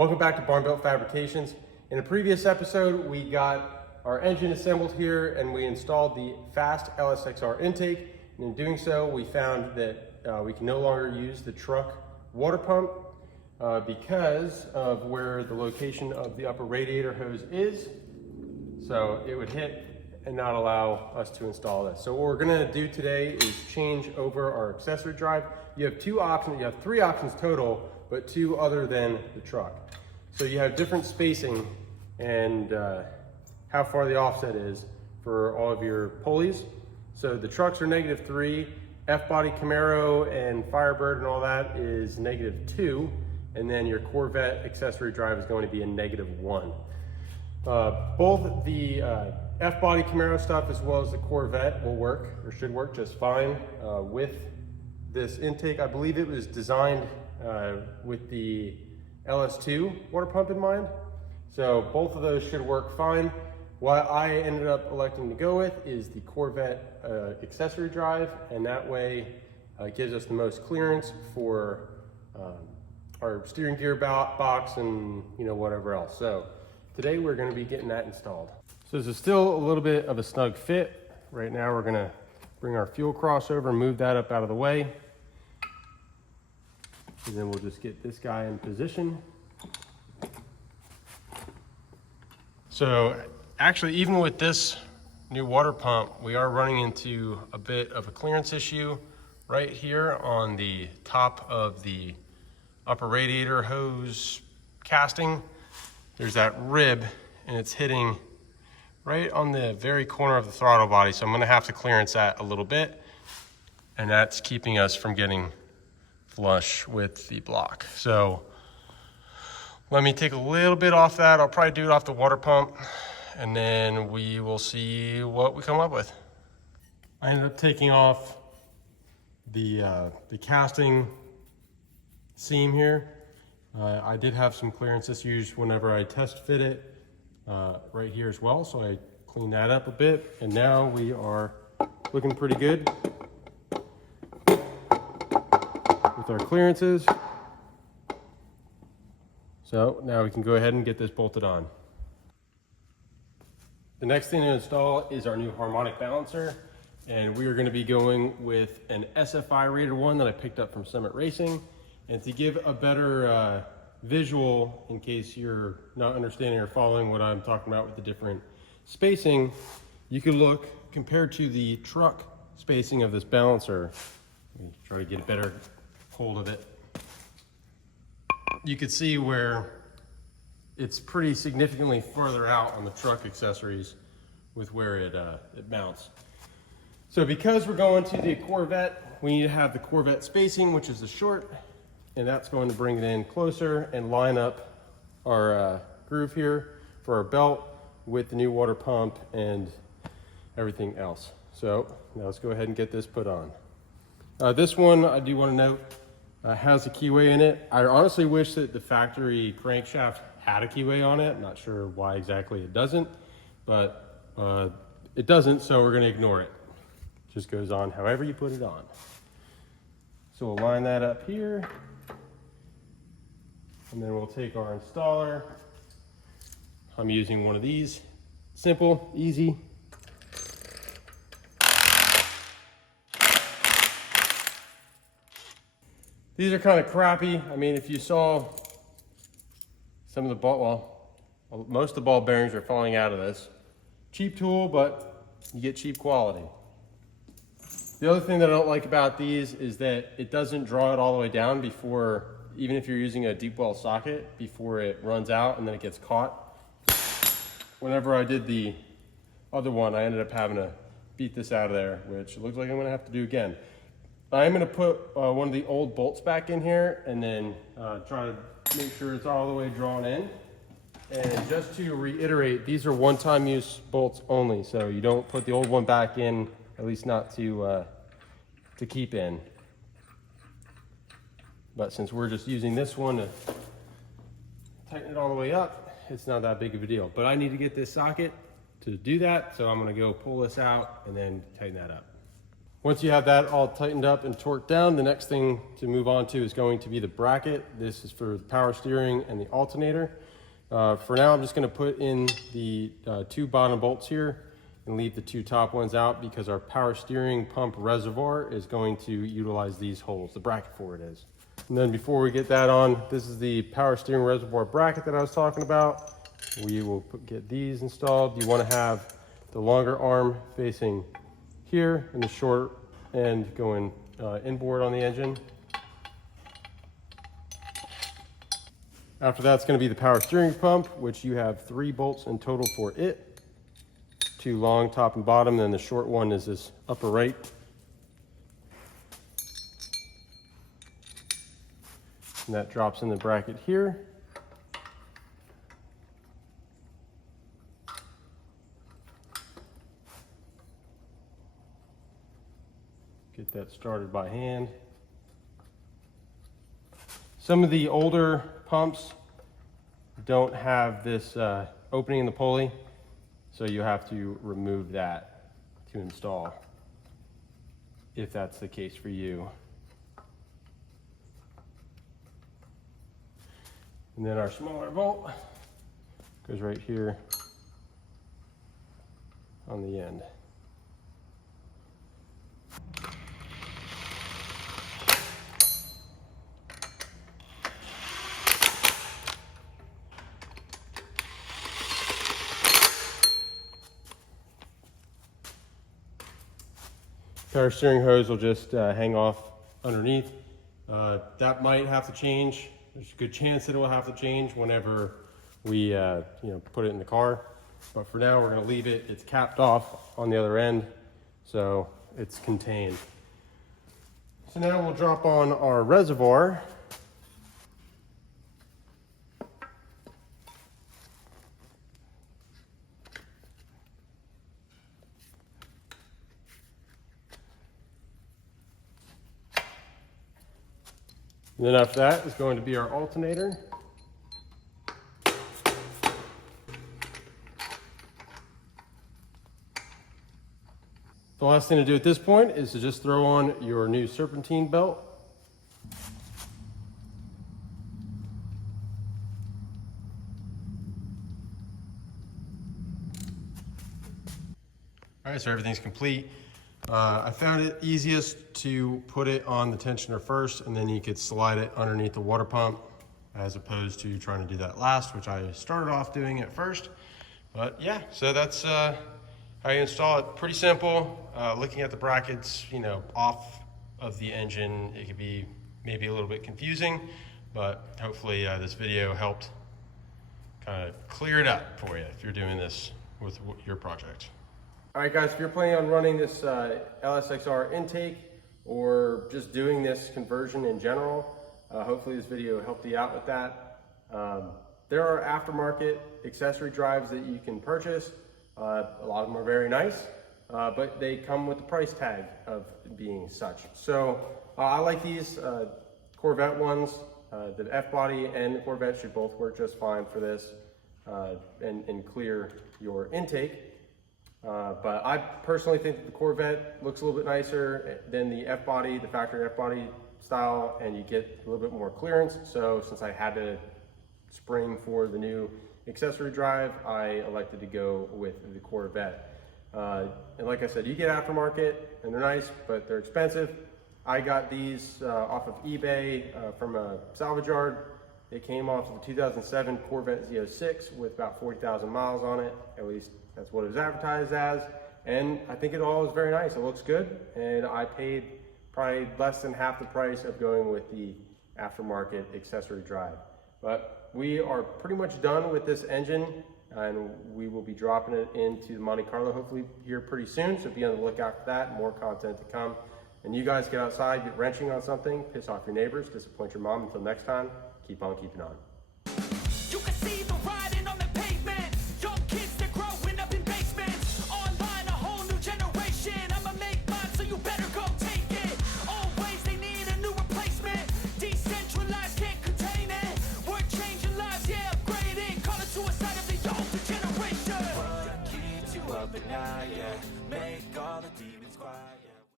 Welcome back to Built Fabrications. In a previous episode, we got our engine assembled here and we installed the FAST LSXR intake. And in doing so, we found that we can no longer use the truck water pump because of where the location of the upper radiator hose is. So it would hit and not allow us to install this. So what we're gonna do today is change over our accessory drive. You have two options, you have three options total, but two other than the truck. So you have different spacing and how far the offset is for all of your pulleys. So the trucks are -3, F-body Camaro and Firebird and all that is -2, and then your Corvette accessory drive is going to be a -1. Both the F-body Camaro stuff as well as the Corvette will work, or should work just fine with this intake. I believe it was designed with the LS2 water pump in mind. So both of those should work fine. What I ended up electing to go with is the Corvette accessory drive, and that way it gives us the most clearance for our steering gear box and whatever else. So today we're going to be getting that installed. So this is still a little bit of a snug fit. Right now we're going to bring our fuel crossover, move that up out of the way. And then we'll just get this guy in position. So actually, even with this new water pump, we are running into a bit of a clearance issue right here on the top of the upper radiator hose casting. There's that rib and it's hitting right on the very corner of the throttle body. So I'm gonna have to clearance that a little bit, and that's keeping us from getting flush with the block. So let me take a little bit off that. I'll probably do it off the water pump, and then we will see what we come up with. I ended up taking off the casting seam here. I did have some clearance issues whenever I test fit it right here as well, so I cleaned that up a bit, and now we are looking pretty good with our clearances. So now we can go ahead and get this bolted on. The next thing to install is our new harmonic balancer, and we are going to be going with an SFI rated one that I picked up from Summit Racing. And to give a better visual, in case you're not understanding or following what I'm talking about with the different spacing, you can look compared to the truck spacing of this balancer. Let me try to get a better hold of it. You can see where it's pretty significantly further out on the truck accessories with where it mounts. So because we're going to the Corvette, we need to have the Corvette spacing, which is the short, and that's going to bring it in closer and line up our groove here for our belt with the new water pump and everything else. So now let's go ahead and get this put on. This one, I do want to note, has a keyway in it. I honestly wish that the factory crankshaft had a keyway on it. I'm not sure why exactly it doesn't, but it doesn't, so we're going to ignore it. It just goes on however you put it on. So we'll line that up here, and then we'll take our installer. I'm using one of these. Simple, easy. These are kind of crappy. I mean, if you saw some of the ball, well, most of the ball bearings are falling out of this. Cheap tool, but you get cheap quality. The other thing that I don't like about these is that it doesn't draw it all the way down before, even if you're using a deep well socket, before it runs out and then it gets caught. Whenever I did the other one, I ended up having to beat this out of there, which it looks like I'm gonna have to do again. I'm going to put one of the old bolts back in here and then try to make sure it's all the way drawn in. And just to reiterate, these are one-time use bolts only, so you don't put the old one back in, at least not to keep in. But since we're just using this one to tighten it all the way up, it's not that big of a deal. But I need to get this socket to do that, so I'm going to go pull this out and then tighten that up. Once you have that all tightened up and torqued down, the next thing to move on to is going to be the bracket. This is for the power steering and the alternator. For now, I'm just going to put in the 2 bottom bolts here and leave the 2 top ones out because our power steering pump reservoir is going to utilize these holes. The bracket for it is. And then before we get that on, this is the power steering reservoir bracket that I was talking about. We will get these installed. You want to have the longer arm facing here and the short end going inboard on the engine. After that's going to be the power steering pump, which you have 3 bolts in total for it. 2 long, top and bottom, then the short one is this upper right. And that drops in the bracket here. Get that started by hand. Some of the older pumps don't have this opening in the pulley, so you have to remove that to install, if that's the case for you. And then our smaller bolt goes right here on the end. Power steering hose will just hang off underneath. That might have to change. There's a good chance that it will have to change whenever we put it in the car. But for now, we're going to leave it. It's capped off on the other end, so it's contained. So now we'll drop on our reservoir. And then after that is going to be our alternator. The last thing to do at this point is to just throw on your new serpentine belt. All right, so everything's complete. I found it easiest to put it on the tensioner first, and then you could slide it underneath the water pump as opposed to trying to do that last, which I started off doing at first. But yeah, so that's how you install it. Pretty simple. Looking at the brackets, off of the engine, it could be maybe a little bit confusing, but hopefully this video helped kind of clear it up for you if you're doing this with your project. All right, guys, if you're planning on running this LSXR intake or just doing this conversion in general, hopefully this video helped you out with that. There are aftermarket accessory drives that you can purchase. A lot of them are very nice, but they come with the price tag of being such. So I like these Corvette ones. The F-body and the Corvette should both work just fine for this and clear your intake. But I personally think that the Corvette looks a little bit nicer than the F-body, the factory F-body style, and you get a little bit more clearance. So since I had to spring for the new accessory drive, I elected to go with the Corvette. And like I said, you get aftermarket and they're nice, but they're expensive. I got these off of eBay from a salvage yard. They came off of the 2007 Corvette Z06 with about 40,000 miles on it. At least that's what it was advertised as. And I think it all is very nice. It looks good. And I paid probably less than half the price of going with the aftermarket accessory drive. But we are pretty much done with this engine, and we will be dropping it into Monte Carlo hopefully here pretty soon. So be on the lookout for that. More content to come. And you guys get outside, get wrenching on something, piss off your neighbors, disappoint your mom. Until next time, keep on keeping on.